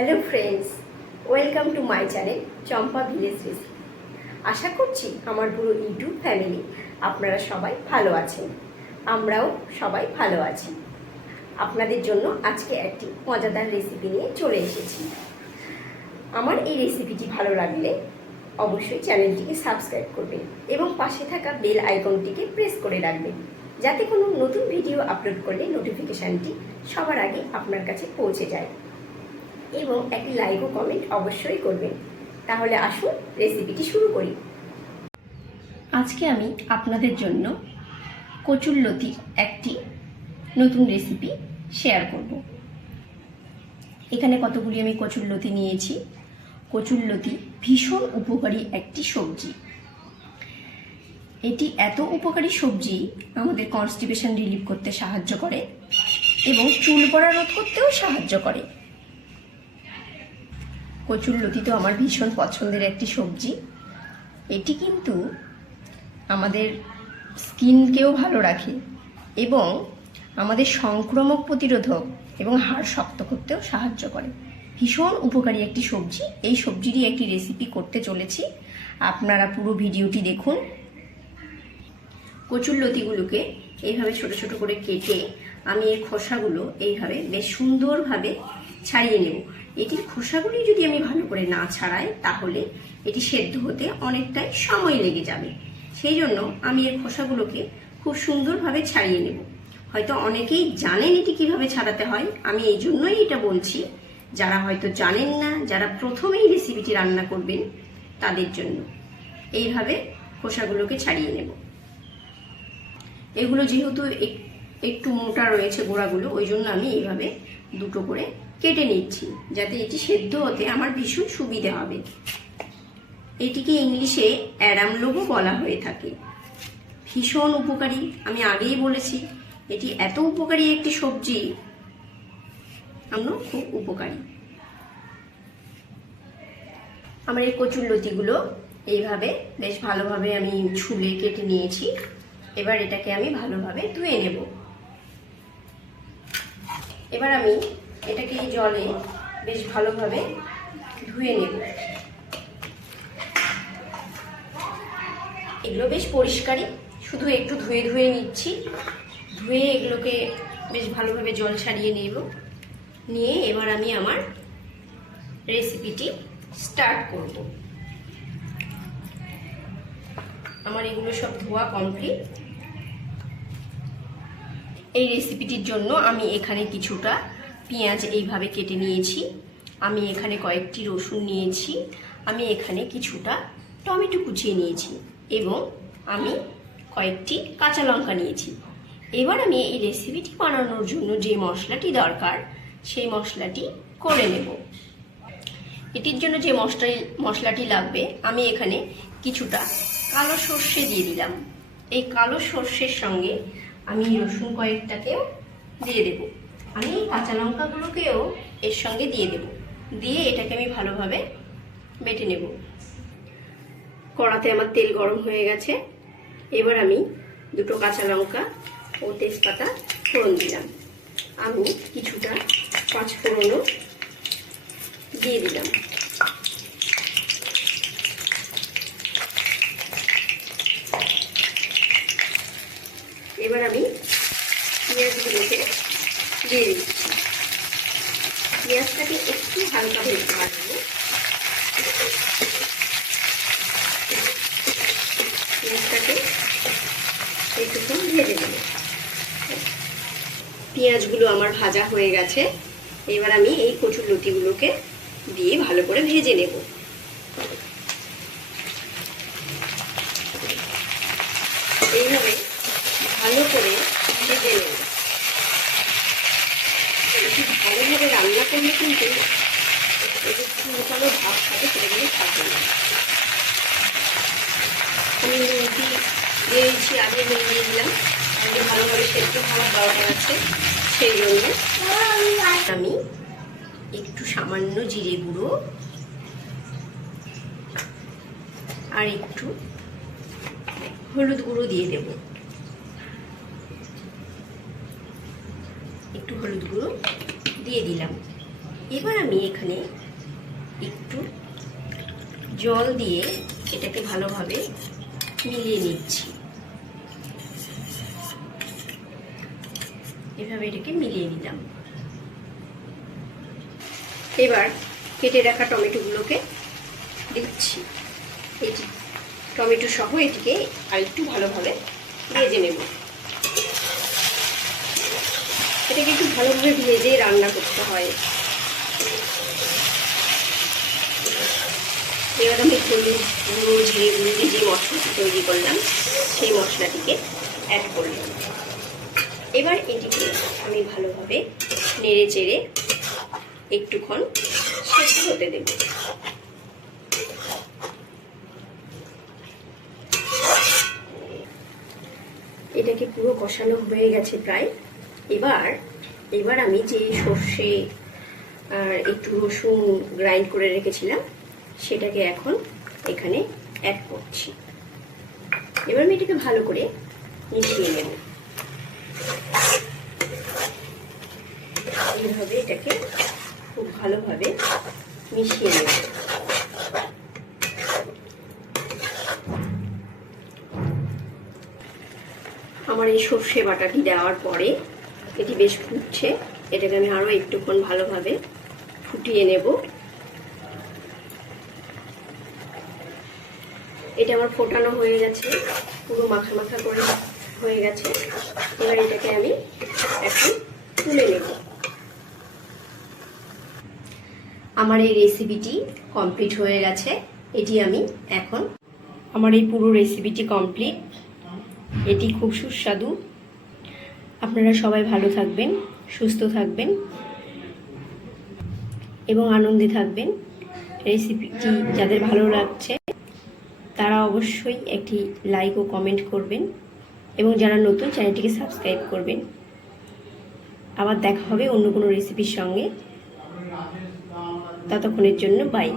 Hello friends, welcome to my channel Champa village recipe. আশা করছি আমার পুরো ইউটিউব ফ্যামিলি আপনারা সবাই ভালো আছেন, আমরাও সবাই ভালো আছি। আপনাদের জন্য আজকে একটি মজাদার রেসিপি নিয়ে চলে এসেছি। আমার এই রেসিপিটি ভালো লাগলে অবশ্যই চ্যানেলটিকে সাবস্ক্রাইব করবেন এবং পাশে থাকা বেল আইকনটিকে প্রেস করে রাখবেন, যাতে কোনো নতুন ভিডিও আপলোড করলে নোটিফিকেশানটি সবার আগে আপনার কাছে পৌঁছে যায়। এবং একটি লাইক ও কমেন্ট অবশ্যই করবেন। তাহলে আসুন রেসিপিটি শুরু করি। আজকে আমি আপনাদের জন্য কচুরলতির একটি নতুন রেসিপি শেয়ার করব। এখানে কতগুলি আমি কচুরলতি নিয়েছি। কচুরলতি ভীষণ উপকারী একটি সবজি। এটি এত উপকারী সবজি আমাদের কনস্টিপেশন রিলিভ করতে সাহায্য করে এবং চুল পড়া রোধ করতেও সাহায্য করে। কচুরলতি তো আমার ভীষণ পছন্দের একটি সবজি। এটি কিন্তু আমাদের স্কিনকেও ভালো রাখে এবং আমাদের সংক্রমক প্রতিরোধক এবং হাড় শক্ত করতেও সাহায্য করে। ভীষণ উপকারী একটি সবজি। এই সবজিরই একটি রেসিপি করতে চলেছি, আপনারা পুরো ভিডিওটি দেখুন। কচুরলতিগুলোকে এইভাবে ছোট ছোট করে কেটে আমি এর খোসাগুলো এইভাবে বেশ সুন্দরভাবে ছাড়িয়ে নেব। এটির খোসাগুলি যদি আমি ভালো করে না ছাড়াই তাহলে এটি সেদ্ধ হতে অনেকটাই সময় লেগে যাবে। সেই জন্য আমি এর খোসাগুলোকে খুব সুন্দরভাবে ছাড়িয়ে নেব। হয়তো অনেকেই জানেন এটি কিভাবে ছাড়াতে হয়, আমি এই জন্যই এটা বলছি। যারা হয়তো জানেন না, যারা প্রথমেই রেসিপিটি রান্না করবেন তাদের জন্য এইভাবে খোসাগুলোকে ছাড়িয়ে নেব। এগুলো যেহেতু একটু মোটা রয়েছে গোড়াগুলো, ওই জন্য আমি এইভাবে দুটো করে কেটে নিচ্ছি, যাতে এটি সেদ্ধ হতে আমার ভীষণ সুবিধা হবে। এটিকে ইংলিশে অ্যাডামলোগও বলা হয়ে থাকে। ভীষণ উপকারী, আমি আগেই বলেছি। এটি এত উপকারী একটি সবজি, আমরা খুব উপকারী। আমার এই কচুরলতিগুলো এইভাবে বেশ ভালোভাবে আমি ছুলে কেটে নিয়েছি। এবার এটাকে আমি ভালোভাবে ধুয়ে নেব। এবার আমি এটাকে এই জলে বেশ ভালোভাবে ধুয়ে নেব। এগুলো বেশ পরিষ্কারই, শুধু একটু ধুয়ে ধুয়ে নিচ্ছি। ধুয়ে এগুলোকে বেশ ভালোভাবে জল ছাড়িয়ে নেব। নিয়ে এবার আমি আমার রেসিপিটি স্টার্ট করব। আমার এগুলো সব ধোয়া কমপ্লিট। এই রেসিপিটির জন্য আমি এখানে কিছুটা পেঁয়াজ এইভাবে কেটে নিয়েছি। আমি এখানে কয়েকটি রসুন নিয়েছি। আমি এখানে কিছুটা টমেটো কুচিয়ে নিয়েছি এবং আমি কয়েকটি কাঁচা লঙ্কা নিয়েছি। এবার আমি এই রেসিপিটি বানানোর জন্য যে মশলাটি দরকার সেই মশলাটি করে নেব। এটির জন্য যে মশলাটি লাগবে, আমি এখানে কিছুটা কালো সর্ষে দিয়ে দিলাম। এই কালো সর্ষের সঙ্গে আমি রসুন কয়েকটাকেও দিয়ে দেব। আমি কাঁচা লঙ্কাগুলোকেও এর সঙ্গে দিয়ে দেব। দিয়ে এটাকে আমি ভালোভাবে বেটে নেব। কড়াতে আমার তেল গরম হয়ে গেছে। এবার আমি দুটো কাঁচা লঙ্কা ও তেজপাতা ফোড়ন দিলাম। আমি কিছুটা পাঁচফোড়নও দিয়ে দিলাম। এবার আমি পেঁয়াজগুলোকে দিয়ে দিচ্ছি। পেঁয়াজটাকে একটু হালকা ভেজে ভাজবো। পেঁয়াজটাকে একটুক্ষণ ভেজে দেব। পেঁয়াজগুলো আমার ভাজা হয়ে গেছে। এবার আমি এই কচুরলতিগুলোকে দিয়ে ভালো করে ভেজে নেব। এইভাবে ভালো করে ভেজে নেব। একটু ভালোভাবে রান্না করলে কিন্তু মোটামুটি ভাব সাথে সেগুলো থাকে না। আমি নুন দিয়ে দিচ্ছি, আগে নুন দিয়ে দিলাম। আগে ভালোভাবে সেদ্ধ হওয়ার দরকার আছে, সেই জন্য আমি একটু সামান্য জিরে গুঁড়ো আর একটু হলুদ গুঁড়ো দিয়ে দেব। একটু হলুদ গুঁড়ো দিয়ে দিলাম। এবার আমি এখানে একটু জল দিয়ে এটাকে ভালোভাবে মিলিয়ে নিচ্ছি। এভাবে এটাকে মিলিয়ে নিলাম। এবার কেটে রাখা টমেটোগুলোকে দিচ্ছি। এটি টমেটো সহ এটিকে আরেকটু ভালোভাবে ভেজে নেব। এটাকে একটু ভালোভাবে ভেজে রান্না করতে হয়। এবার আমি হলুদ গুঁড়ো, জিরে গুঁড়ো দিয়ে যে মশলাটি তৈরি করলাম সেই মশলাটিকে অ্যাড করলাম। এবার এটিকে আমি ভালোভাবে নেড়ে চেড়ে একটুক্ষণ সেদ্ধ হতে দেব। এটাকে পুরো কষানো হয়ে গেছে প্রায়। এবার আমি যে সর্ষে আর একটু রসুন গ্রাইন্ড করে রেখেছিলাম সেটাকে এখন এখানে অ্যাড করছি। এবার আমি এটাকে ভালো করে মিশিয়ে নেব। এইভাবে এটাকে খুব ভালোভাবে মিশিয়ে নেব। আমার এই সর্ষে বাটাটি দেওয়ার পরে এটি বেশ ফুটছে। এটাকে আমি আরও একটুক্ষণ ভালোভাবে ফুটিয়ে নেব। এটা আমার ফোটানো হয়ে গেছে, পুরো মাখা মাখা করে হয়ে গেছে। এবার এটাকে আমি এখন তুলে নেব। আমার এই রেসিপিটি কমপ্লিট হয়ে গেছে। এটি আমি এখন আমার এই পুরো রেসিপিটি কমপ্লিট। এটি খুব সুস্বাদু। আপনারা সবাই ভালো থাকবেন, সুস্থ থাকবেন এবং আনন্দে থাকবেন। রেসিপিটি যাদের ভালো লাগছে তারা অবশ্যই একটি লাইক ও কমেন্ট করবেন এবং যারা নতুন চ্যানেলটিকে সাবস্ক্রাইব করবেন। আবার দেখা হবে অন্য কোনো রেসিপির সঙ্গে। ততক্ষণের জন্য বাই।